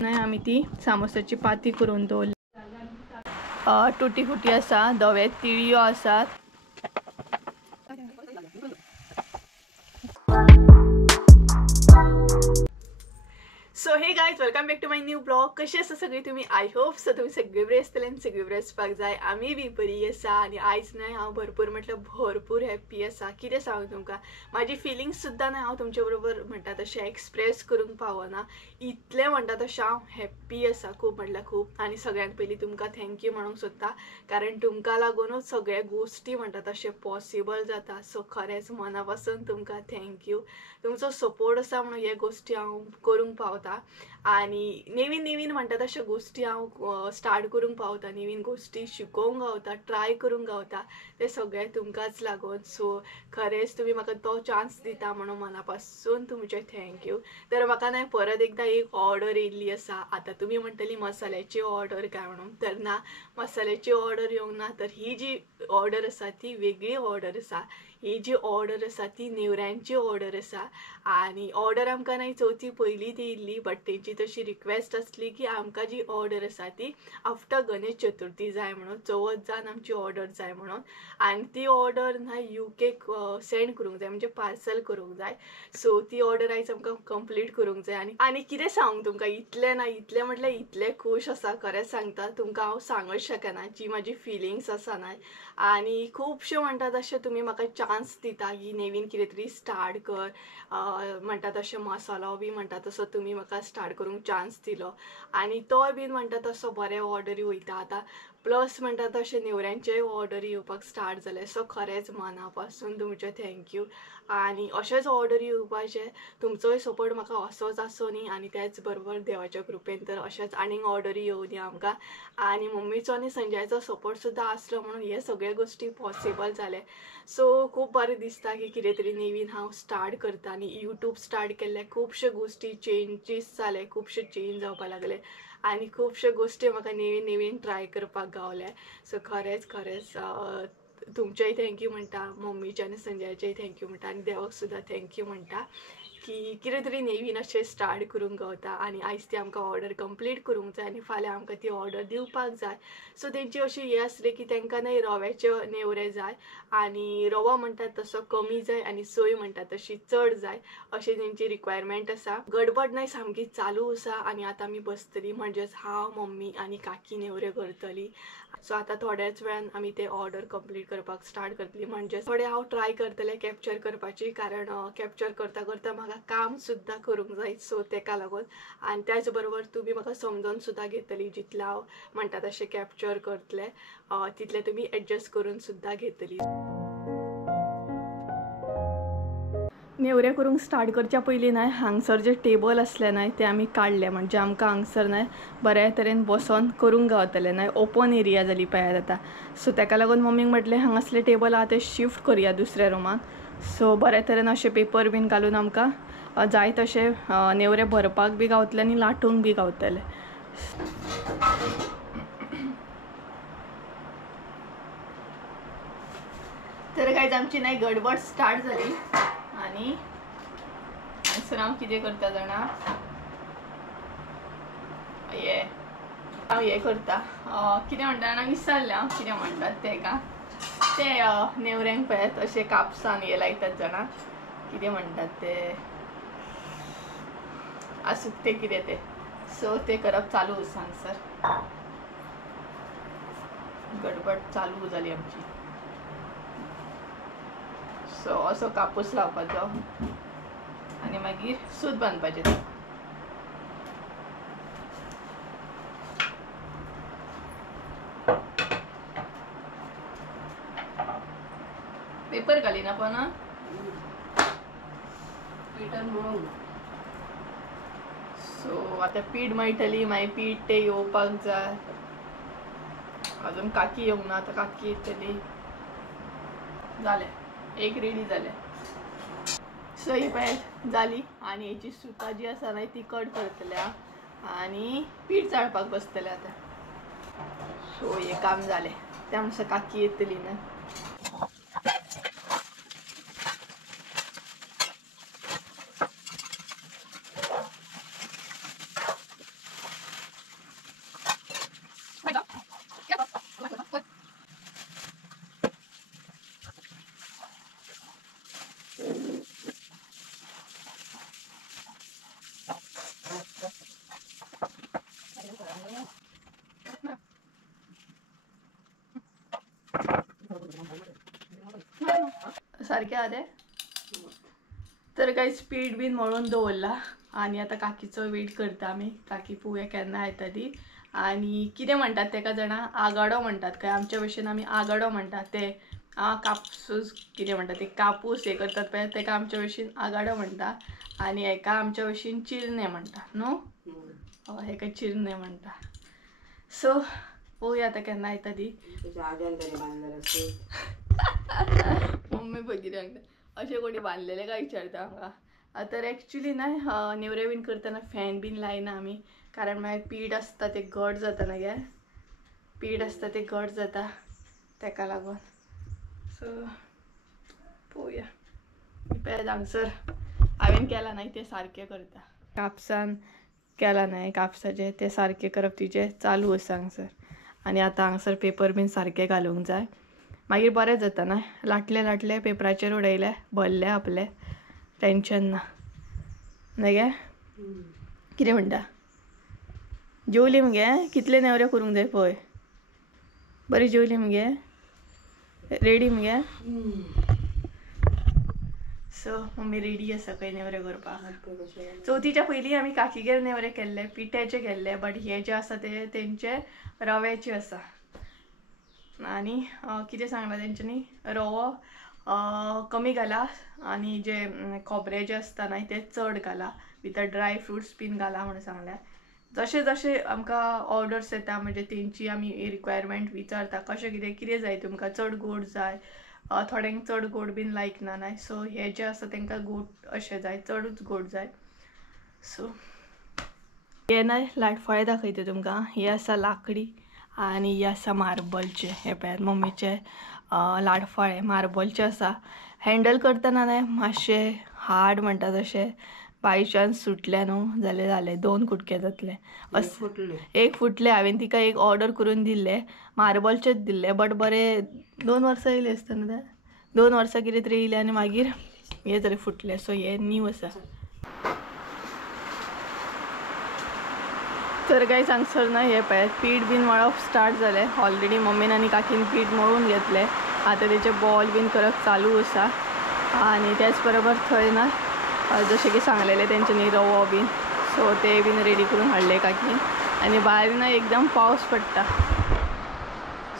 नाही आम्ही ती सामोसाची पाती करून दवरली. तुटी फुटी आसा, धवे तिळयो आसात. So hey guys, welcome back to my new blog. कशी आसा सगळी तुम्ही? आय होप सो तुम्ही सगळे बरे आसतले आनी सगळे बरे आसपाक जाय. आमी बी बरी आसा आनी आयज न्हय हांव भरपूर म्हटल्यार भरपूर हॅप्पी आसा. कितें सांगू तुमकां, म्हाजी फिलिंग्स सुद्दां न्हय हांव तुमचे बरोबर म्हणटा तशें एक्सप्रेस करूंक पावना. इतलें म्हणटा तशें हांव हॅप्पी आसा, खूब म्हटल्यार खूब. आनी सगळ्यांत पयलीं तुमकां थँक्यू म्हणूंक सोदता, कारण तुमकां लागूनच सगळे गोश्टी म्हणटा तशें पॉसिबल जाता. सो खरेंच मना पासून तुमकां थँक्यू. तुमचो सपोर्ट आसा म्हणून हे गोश्टी हांव करूंक पावता. आणि नवीन नवीन म्हणटा तशा गोष्टी हांव स्टार्ट करूंक पावता, नवीन गोष्टी शिकोवंक गावता, ट्राय करूंक गावता. ते सगळे तुमकांच लागून. सो खरेंच तुम्ही म्हाका तो चान्स दिता म्हणून मना पासून तुमचे थँक्यू. तर म्हाका न्हय परत एकदा एक ऑर्डर येयल्ली आसा. आता तुम्ही म्हणटली मसाल्याची ऑर्डर काय म्हणून, तर ना, मसाल्याची ऑर्डर येवंक ना. तर ही जी ऑर्डर आसा ती वेगळी ऑर्डर आसा. ही जी ऑर्डर आसा ती नेवऱ्यांची ऑर्डर आसा. आणि ऑर्डर आमकां न्हय चवथी पयलीं येयल्ली, बट तेंची तशी रिक्वेस्ट आसली की आमकां जी ऑर्डर आसा ती आफ्टर गणेश चतुर्थी जाय म्हणून, चवथ जावन आमची ऑर्डर जाय म्हणून. आणि ती ऑर्डर न्हय UK सेंड करूंक जाय, म्हणजे पार्सल करूंक जाय. सो ती ऑर्डर आयज आमकां कंप्लीट करूंक जाय. आनी कितें सांगू तुमकां, इतलें ना, इतलें म्हटल्यार इतलें खूश आसा. खरेंच सांगता तुमकां हांव सांगूंक शकना जी म्हाजी फिलिंग्स आसा न्हय. आनी खुबशे म्हणटा तशें तुमी म्हाका चान्स दिता की नवीन कितें तरी स्टार्ट कर. म्हणटा तशें मसालो बी म्हणटा तसो तुमी म्हाका स्टार्ट करूंक चान्स दिलो. आनी तोय बीन म्हणटा तसो बरे ऑर्डरी वयता. आतां प्लस म्हणटा तशें नेवऱ्यांचे ऑर्डरी येवपाक स्टार्ट जाले. सो खरेंच मना पासून तुमचे थँक्यू. आनी अशेंच ऑर्डरी येवपाचे, तुमचोय सपोर्ट म्हाका असोच आसूं न्ही. आनी त्याच बरोबर देवाच्या कृपेन तर अशेंच आनीक ऑर्डरी येवं दी आमकां. आनी मम्मीचो आनी संजयाचो सपोर्ट सुद्दां आसलो म्हणून हे सगळे गोश्टी पॉसिबल जाले. सो खूब बरें दिसता की कितें तरी नवीन हांव स्टार्ट करता. आनी यूट्यूब स्टार्ट केल्ले खुबशे गोश्टी चेंजीस जाले, खुबशे चेंज जावपाक लागले. आनी खुबशे गोश्टी म्हाका नवीन नवीन ट्राय करपाक गावले. सो खरेंच खरेंच तुमचेय थँक्यू म्हणटा, मम्मीचे आनी संजयाचेय थँक्यू म्हणटा, आनी देवाक सुद्दां थँक्यू म्हणटा की कितें तरी नवीन अशें स्टार्ट करूंक गावता. आनी आयज ती आमकां ऑर्डर कंप्लीट करूंक जाय आनी फाल्यां आमकां ती ऑर्डर दिवपाक जाय. सो तेंची अशी हे आसली की तांकां न्हय रव्याचे नेवरे जाय, आनी रवो म्हणटात तसो कमी जाय आनी सोय म्हणटा तशी चड जाय, अशी तेंची रिक्वायरमेंट आसा. गडबड न्हय सामकी चालू आसा. आनी आतां आमी बसतली, म्हणजेच हांव, मम्मी आनी काकी नेवरे करतली. सो आतां थोड्याच वेळान आमी ते ऑर्डर कंप्लीट करपाक स्टार्ट करतली. म्हणजे थोडे हांव ट्राय करतलें कॅप्चर करपाची, कारण कॅप्चर करता करता म्हाका काम सुद्दां करूंक जाय. सो तेका लागून. आनी त्याच बरोबर तुमी म्हाका समजून सुद्दां घेतली. जितलें हांव म्हणटा तशें कॅप्चर करतलें तितलें तुमी एडजस्ट करून सुद्दां घेतली. नेवरे करूंक स्टार्ट करच्या पयलीं न्हय हांगसर जे टेबल आसले न्हय ते आमी काडले, म्हणजे आमकां हांगसर न्हय बऱ्या तरेन बसोन करूंक गावतलें. न्हय ओपन एरिया जाली पळय आतां. सो तेका लागून मम्मीक म्हटलें हांगासले टेबल आहा ते शिफ्ट करुया दुसऱ्या रुमान. सो बऱ्या तरेन अशें पेपर बीन घालून आमकां जाय तशें नेवरे भरपाक बी गावतले आनी लाटूंक बी गावतले. तर गायज आमची न्हय गडबड स्टार्ट जाली. आनी हांगसर हांव कितें करता जाणा, हांव हें करता, कितें म्हणटा जाणा विसरलें हांव कितें म्हणटात तेका. ते नेवऱ्यांक पळयात अशें कापसान हे लायतात जाणा, कितें म्हणटात ते, आसूं ते कितें ते. सो ते करप चालू आसा हांगसर. गडबड चालू जाली आमची. सो असो कापूस लावपाचो आनी मागीर सूत बांदपाचें. पेपर घालिना पण सो आता पीठ मळटली, मागीर पीठ ते येवपाक जाय. अजून काकी येवंक ना, आतां काकी येतली. जालें, एक रेडी जालें. सो ही पळय जाली. आनी हेची सुतां जी आसा न्हय ती कट करतले आनी पीठ चाळपाक बसतले आतां. सो हें काम जालें. त्या मातसो काकी येतली न्हय. सारखे आले तर काही पीठ बीन मळून दवरला आणि आता काकीचो वेट करता आमी. काकी पोवया केन्ना येता ती. आणि कितें म्हणटात तेका जाणा आगाडो म्हणटात काय, आमच्या भाशेन आमी आगाडो म्हणटात. ते कापूस कितें म्हणटात ते कापूस हे करतात पळय तेका आमच्या भाशेन आगाडो म्हणटा. आणि हेका आमच्या भाशेन चिरणे म्हणटात न्हू. हेका चिरणे म्हणटा. सो पोवया आता केन्ना येता ती. मम्मी बघितले असे कोणी बांधलेले काय विचारता आमकां. तर ॲक्च्युली ना नेवरे बीन करतना फॅन बीन लायना आमी, कारण मागीर पीठ आसता ते घट जाता ना गे, पीठ आसता ते घट जाता तेका लागून. सो पळोवया. पेज हांगसर हांवें केला नाही ते सारके करता. कापसान केला नाही कापसाचे ते सारके करप तिचे चालू आसा हांगसर. आणि आतां हांगसर पेपर बीन सारके घालूंक जाय, मागीर बरें जाता ना. लाटले पेपराचेर उडयले भरले आपले, टेंशन ना गे. कितें म्हणटा जेवली मगे? कितले नेवरे करूंक जाय पळय. बरी जेवली मगे? रेडी मगे? सो मम्मी रेडी आसा खंय नेवरे करपाक. चवथीच्या पयलीं आमी काकीगेर नेवरे केल्ले, पिठ्याचे केल्ले. बट हे जे आसा ते तेंचे रव्याचे आसा. आणि कितें सांगला तेंच्यांनी रवो कमी घाला आणि जे खोबरें जे आसता ना ते चड घाला, भितर ड्राय फ्रुट्स बीन घाला म्हणून सांगल्या. जशे जशे आमकां ऑर्डर्स येता म्हणजे तेंची आमी रिक्वायरमेंट विचारता कशें कितें जाय तुमकां, चड गोड जाय, थोड्यांक चड गोड बीन लायक ना. सो हे जे आसा तेंकां गोड अशें जाय, चडूच गोड जाय. सो हे ना लाटफळे दाखयता तुमकां. हे आसा लाकडी आणि हे आसा मार्बलचे. हे पळयात मम्मीचे लाडफळे मार्बलचे आसा. हँडल करतना न्हय मातशे हार्ड म्हणटा तशें, बाय चान्स सुटले न्हू जाल्यार जालें, 2 कुटके जातले. एक फुटले. हांवें तिका एक ऑर्डर करून दिल्ले मार्बलचेच दिल्ले, बट बरे 2 वर्सां येयली आसतना ते 2 वर्सां कितें तरी येयले आनी मागीर हे जालें फुटले. सो हे न्यू आसा. तर गायज हांगसर ना हे पळय पीठ बीन मळप स्टार्ट जालें ऑलरेडी. मम्मीन आनी काकीन पीठ मळून घेतलें. आतां तेचे बॉल बीन करप चालू आसा. आणि त्याच बरोबर थंय ना जशें की सांगलेलें तेंच्यांनी रवो बीन, सो ते बीन रेडी करून हाडले काकीन. आणि भायर ना एकदम पावस पडटा.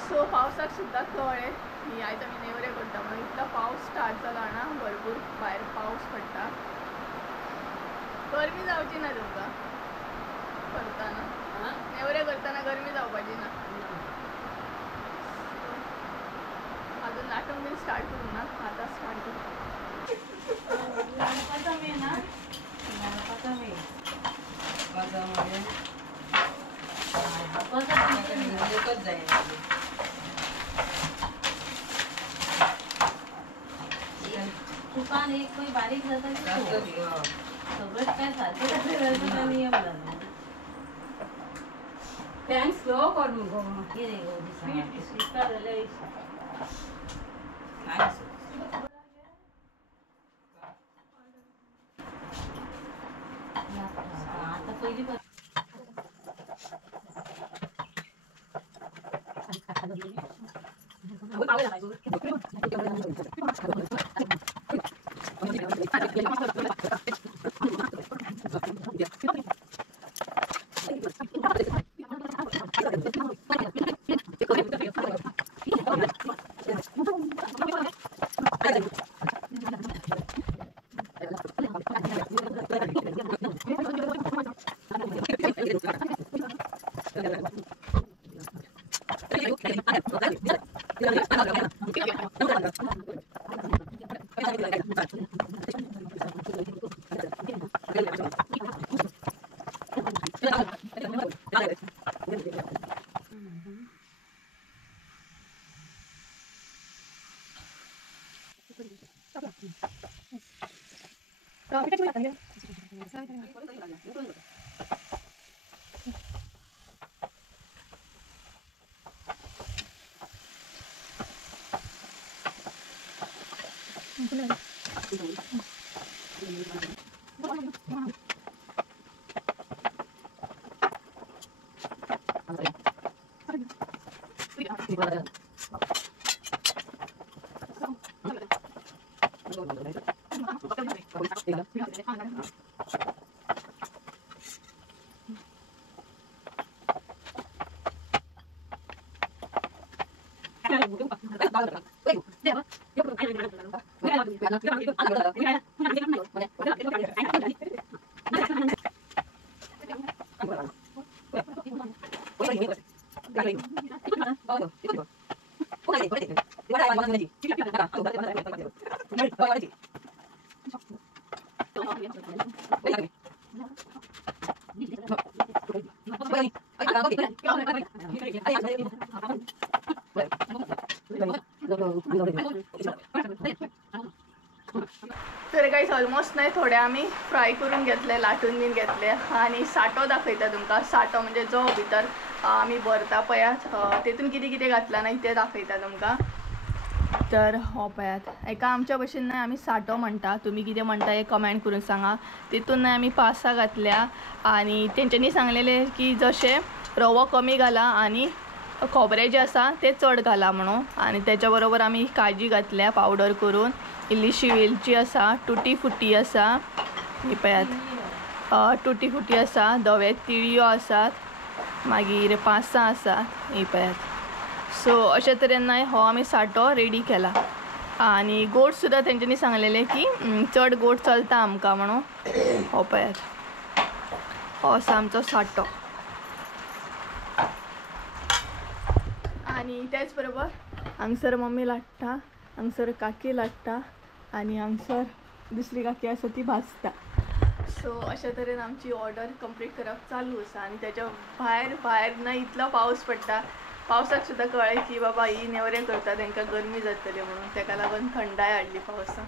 सो पावसाक सुद्दां कळ्ळें की आयज आमी नेवरे करता म्हणून. इतलो पावस स्टार्ट जाला ना, भरपूर भायर पावस पडटा. गरमी जावची ना तुमकां करताना, नेवरे करताना गरमी जावपाची ना. अजून लाटून बीन स्टार्ट करू ना, आता स्टार्ट करू. लाटपाचा मेन ना, लाटपाचा मेन एकच जाय. तुपान एक काही बारीक जाता सगळंच काय सारखं नियम झाला. थँक्स स्लो करून गो आता पहिली तर गाईस ऑलमोस्ट नाही थोडे आम्ही फ्राय करून घेतले, लाटून बीन घेतले आणि साठो दाखयता तुमकां. साठो म्हणजे जो भितर आम्ही भरता पयात तेतून कितें कितें घातला नाही ते दाखयता तुमकां. तर हो पयात एका आमच्या भशेन नाही आम्ही साठो म्हणटा, तुम्ही कितें म्हणटा हे कमेंट करून सांगा. तितून नाही आम्ही 5-6 घातल्या आणि तेंच्यांनी सांगलेले की जशे रवो कमी घाला आणि खोबरें जें आसा तें चड घाला म्हणून. आणि त्याच्या बरोबर आम्ही काजी घातल्या पावडर करून. इल्लीशी वेलची आसा, टुटी फुटी आसा, ही पयात टुटी फुटी आसा, धवे तिळयो आसात, मागीर 5-6 आसा ही पयात. सो अशे तरेन नाही हो आमी साठो रेडी केला. आणि गोड सुद्धा तेंच्यांनी सांगलेले की चड गोड चलता आमकां म्हणून. हो पयात हो आसा आमचो साठो. आणि त्याच बरोबर हांगसर मम्मी लाट्टा, हांगसर काकी लाट्टा आणि हांगसर दुसरी काकी आसा ती भाजता. सो अशा तरेन आमची ऑर्डर कंप्लीट करप चालू आसा. आणि त्याच्या भायर ना इतलो पावस पडटा. पावसाक सुद्धा कळ्ळें की बाबा ही नेवरें करता तांकां गरमी जातली म्हणून, ताका लागून थंडाय हाडली पावसाक.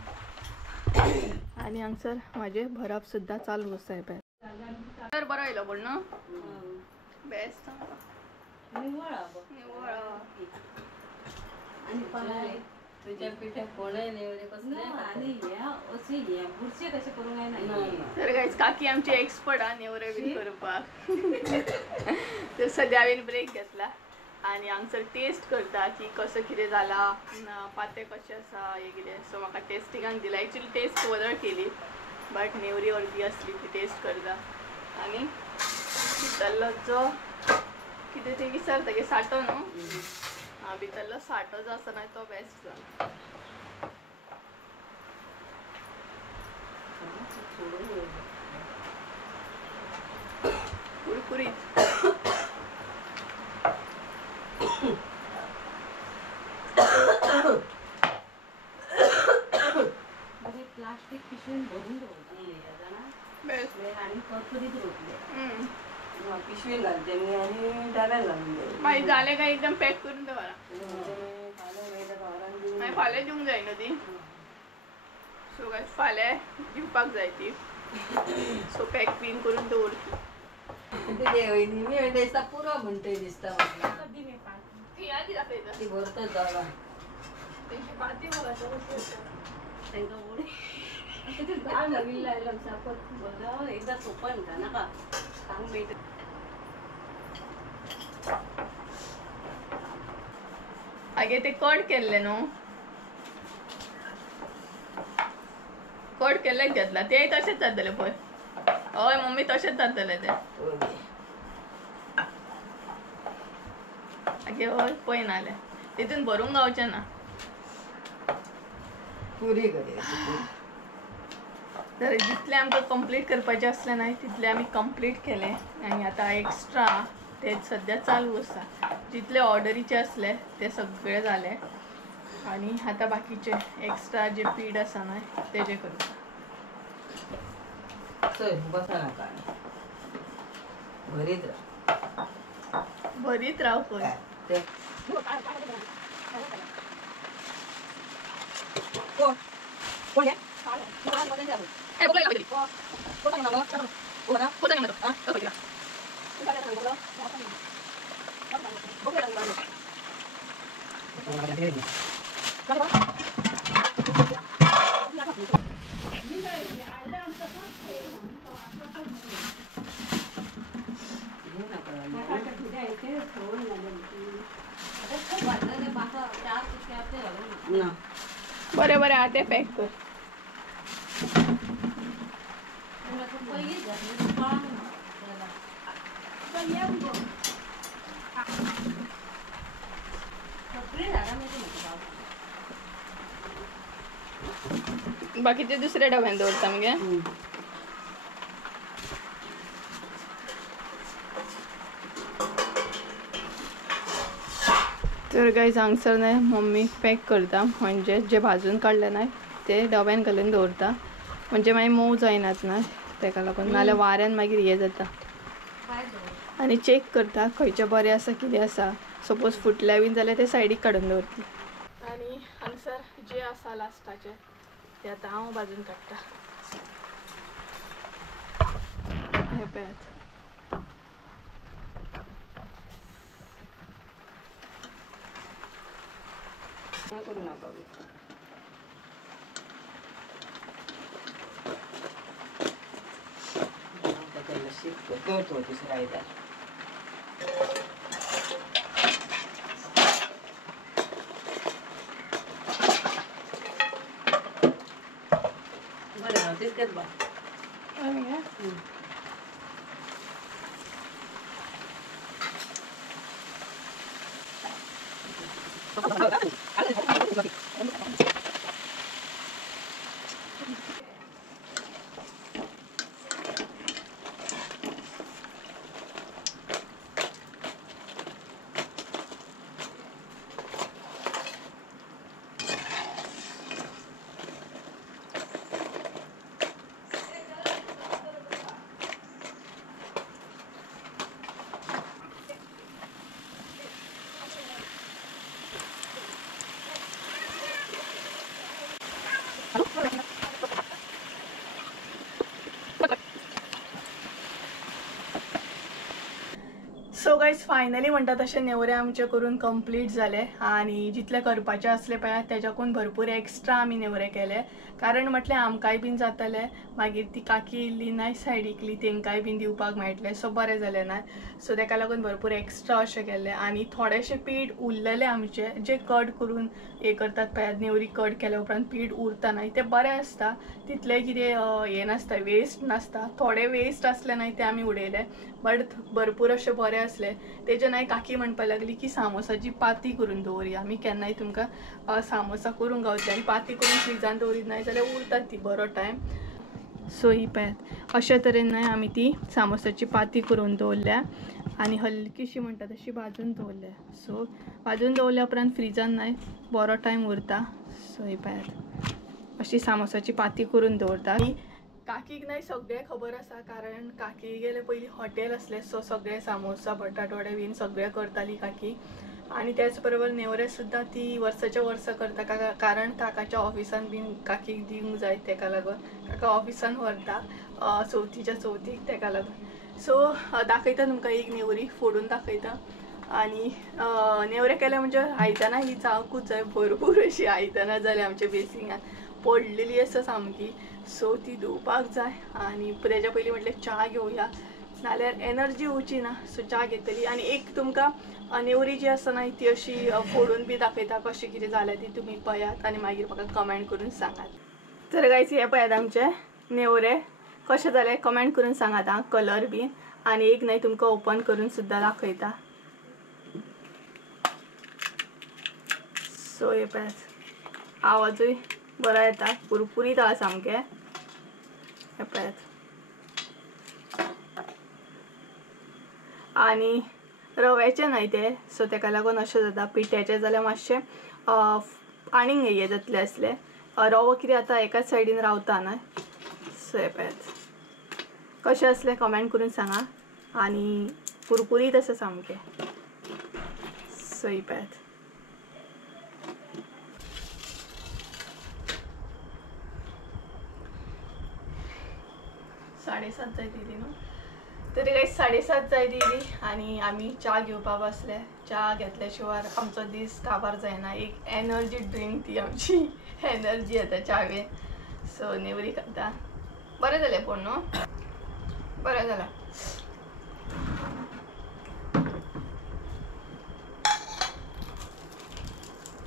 आणि हांगसर म्हाजें भरप सुद्धा चालू आसा. तर बरो येयलो पूण न्हू बेस्ट तर गाईज काकी आमची एक्सपर्ट हा नेवरे बीन करपाक. तर सद्या हांवें ब्रेक घेतला आणि हांगसर टेस्ट करता की कसो कितें जाला, पाते कशें आसा हे कितें. सो म्हाका टेस्टिंगाक दिला. एक्चुअली टेस्ट वदळ केली बट नेवरी अर्दी असली ती टेस्ट करता. आणि भितरलो जो कितें ते विसरता की साठो न्हू, भितरलो साठो जो आसा तो बेस्ट जाला. कुरकुरीत. प्लास्टिक पिशवीन भरून आणि करकुरीत रोखले पिशवी घालते मी आणि डब्यात घालून दे. मागीर जालें काय एकदम पॅक करून दवरा. मागीर फाल्यां दिवंक जाय न्हू ती. सो गायज फाल्यां दिवपाक जाय ती. सो पॅक बीन करून दवरची. मी दिसता पुरो म्हणटोय दिसता म्हाका. ती आदी दाखयता ती भरतच जागा तेंची पाती बघा तांकां उडी गाळ नवीन लायला सापत बघा एकदा सोपन का नाका सांग बेट. आगे ते कट केल्ले न्हू, कट केल्ले घेतला ते तशेंच जातले पळय. हय मम्मी तशेंच जातले ते. आगे हय पळय नाल्या तितून भरूंक गावचें ना. पुरी करायची. तर जितले आमकां कंप्लीट करपाचें असलें न्हय तितले आमी कंप्लीट केले. आणि आता एक्स्ट्रा ते सद्या चालू आसा. जितले ऑर्डरीचे असले ते सगळे जाले. आणि आता बाकीचे एक्स्ट्रा जे पीड आसा न्हय तेजे करता. चल बसा नाका भरीत राव भरीत राव पळय. बरे बरे आते पॅक कर. बाकीचे दुसऱ्या डब्यान दवरता मगे. तर गाईज हांगसर नाही मम्मी पॅक करता, म्हणजे जे भाजून काडले नाही ते डब्यान घालून दवरता, म्हणजे मागीर मोव जायनात ना तेका लागून, नाल्यार वाऱ्यान मागीर हे जाता. आणि चेक करता खंयचे बरें आसा कितें आसा, सपोज फुटल्या बीन जाल्यार ते सायडीक काडून दवरता. आणि हांगसर जे आसा लास्टाचे ते आतां हांव भाजून काडटा. हे पळयात. करू नाका करतो दुसरा आयदार. बरं तितकेच बा. सो गाईज फायनली म्हणटा तशें नेवरे आमचे करून कंप्लीट जाले, आणि जितले करपाचे असले पळय तेच्याकून भरपूर एक्स्ट्रा आमी नेवरे केले, कारण म्हटल्यार आमकांय बीन जातले, मागीर ती काकी इल्ली नाय सायडीकली तेंकाय बीन दिवपाक मेळटले, सो बरें जालें ना. सो तेका लागून भरपूर एक्स्ट्रा अशें केले, आणि थोडेशें पीठ उरलेले आमचे जे कट करून हे करतात पळय, नेवरी कट केल्या उपरांत पीठ उरता न्हय ते बरें आसता, तितलें कितें हें नासता, वेस्ट नासता. थोडे वेस्ट असले न्हय ते आमी उडयले, बट भरपूर अशें बरें असले. तेजे न्हय काकी म्हणपाक लागली की सामोसाची पाती करून दवरया आमी, केन्नाय तुमकां सामोसा करूंक गावतले, आनी पाती करून फ्रिजान दवरीत न्हय जाल्यार उरतात ती बरो टायम. सो ही पळयात अशा तरेन न्हय आमी ती सामोसाची पाती करून दवरल्या, आनी हलकीशी म्हणटा तशी भाजून दवरल्या. सो भाजून दवरल्या उपरांत फ्रिजान न्हय बरो टायम उरता. सो ही पळयात अशी सामोसाची पाती करून दवरता. आनी काकीक न्हय सगळें खबर आसा, कारण काकी गेले पयलीं हॉटेल असलें, सो सगळे सामोसा बटाटवडे बीन सगळें करताली काकी. आणि त्याच बरोबर नेवरे सुद्दां ती वर्साच्या वर्स करता, कारण काकाच्या ऑफिसान बीन काकीक दिवंक जाय, तेका लागून काका ऑफिसान व्हरता चवथीच्या चवथीक, तेका लागून. सो दाखयता तुमकां एक नेवरी फोडून दाखयता. आणि नेवरे केले म्हणजे आयदनां ही जावंकूच जाय, भरपूर अशी आयदनां जाली आमच्या बेसिंगान, पडलेली आसा सामकी. सो ती धुवपाक जाय, आणि तेच्या पयलीं म्हटलें च्या घेवया, नाल्यार एनर्जी उरची ना. सो च्या घेतली, आणि एक तुमकां नेवरी जी आसा न्हय ती अशी फोडून बी दाखयता कशी कितें जालें ती तुमी पळयात, आनी मागीर म्हाका कमेंट करून सांगात. तर गायज हे पळयात आमचे नेवरे कशें जाले कमेंट करून सांगात आं, कलर बीन. आनी एक न्हय तुमकां ओपन करून सुद्दां दाखयता. सो हे पळयात आवाजूय बरो येता, कुरकुरीत आसा सामकें. हे पळयात, आनी रव्याचे न्हय ते, सो तेका लागून अशें जाता. पिठ्याचे जाल्यार मातशें आनीक हे जातले आसले, रवो कितें आतां एकाच सायडीन रावता न्हय. सो हे पळयात कशें असलें कमेंट करून सांगा, आनी कुरकुरीत आसा सामकें. सो ही पळयात 7:30 जाय दिली न्हू. तरी काही 7:30 जाय दिली, आणि आमी च्या घेवपा बसले. च्या घेतल्या शिवाय आमचो दीस काबार जायना. एक एनर्जी ड्रिंक ती आमची एनर्जी येता च्यावेन. सो नेवरी खाता. बरें जालें पूण न्हू, बरें जालें.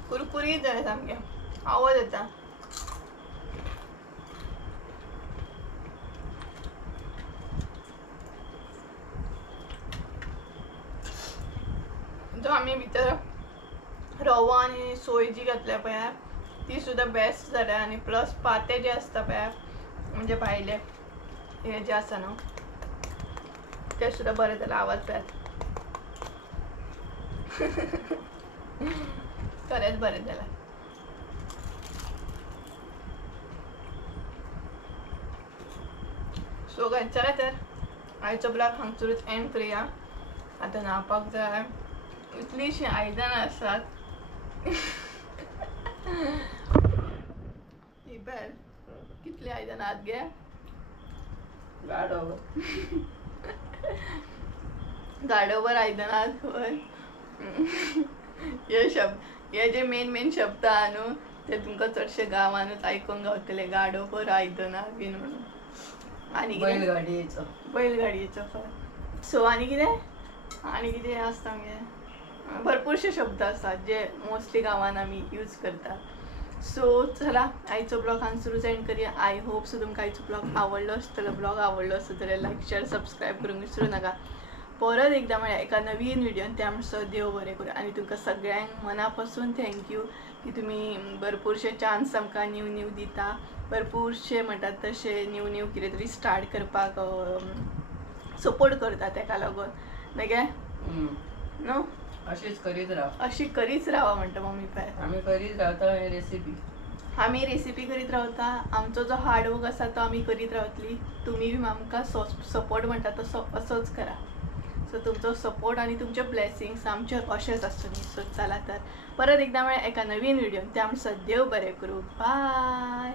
कुरकुरीत जालें सामकें, आवाज येता. सो आम्ही भितर रवा आणि सोय जी घातल्या पळय ती सुद्धा बेस्ट जाल्या आणि प्लस पाते जे असता पळय म्हणजे भायले हे जे आसा न्हू ते सुद्धा बरें जालें आवाज पळयात खरेंच बरें जालें सो गायज चला तर आयचो ब्लॉग हांगसरूच एंड करूया आतां न्हावपाक जाय इतलीशीं आयदनां आसात ही पळय कितली आयदनां आहात गे गाडोवर आयदनां आहात खंय हे जे मेन शब्द आहा न्हू ते तुमकां चडशे गांवांनूच आयकूंक गावतले गाडोवर आयदनां बीन म्हणून आनी बैलगाडयेचो फळ सो आनी कितें आसता मगे भरपूरशे शब्द आसतात जे मोस्टली गांवान आमी यूज करता सो चला आयचो ब्लॉग हांगसरूच एंड करूया आय होप सो तुमकां आयचो ब्लॉग आवडलो आसतलो ब्लॉग आवडलो आसत जाल्यार लायक शेअर सबस्क्रायब करूंक विसरू नाका परत एकदा म्हळ्यार एका नवीन व्हिडिओन त्या म्हणसर देव बरें करूं आनी तुमकां सगळ्यांक मना पासून थँक्यू की तुमी भरपूरशे चान्स आमकां न्यू दिता भरपूरशे म्हणटात तशे न्यू कितें तरी स्टार्ट करपाक सपोर्ट करता ताका लागून न्हय न्हू अशी करीच रावा म्हणटा मम्मी पाय आमी करीत रावता रेसिपी आमी रेसिपी करीत रावता आमचो जो हार्डवर्क आसा तो आमी करीत रावतली तुमी बी आमकां सपोर्ट म्हणटा तसो असोच करा सो तुमचो सपोर्ट आनी तुमचे ब्लेसिंग्स आमचेर अशेंच आसतली सो चला तर परत एकदा म्हळ्यार एका नवीन व्हिडिओन त्या म्हणसर देव बरें करूं बाय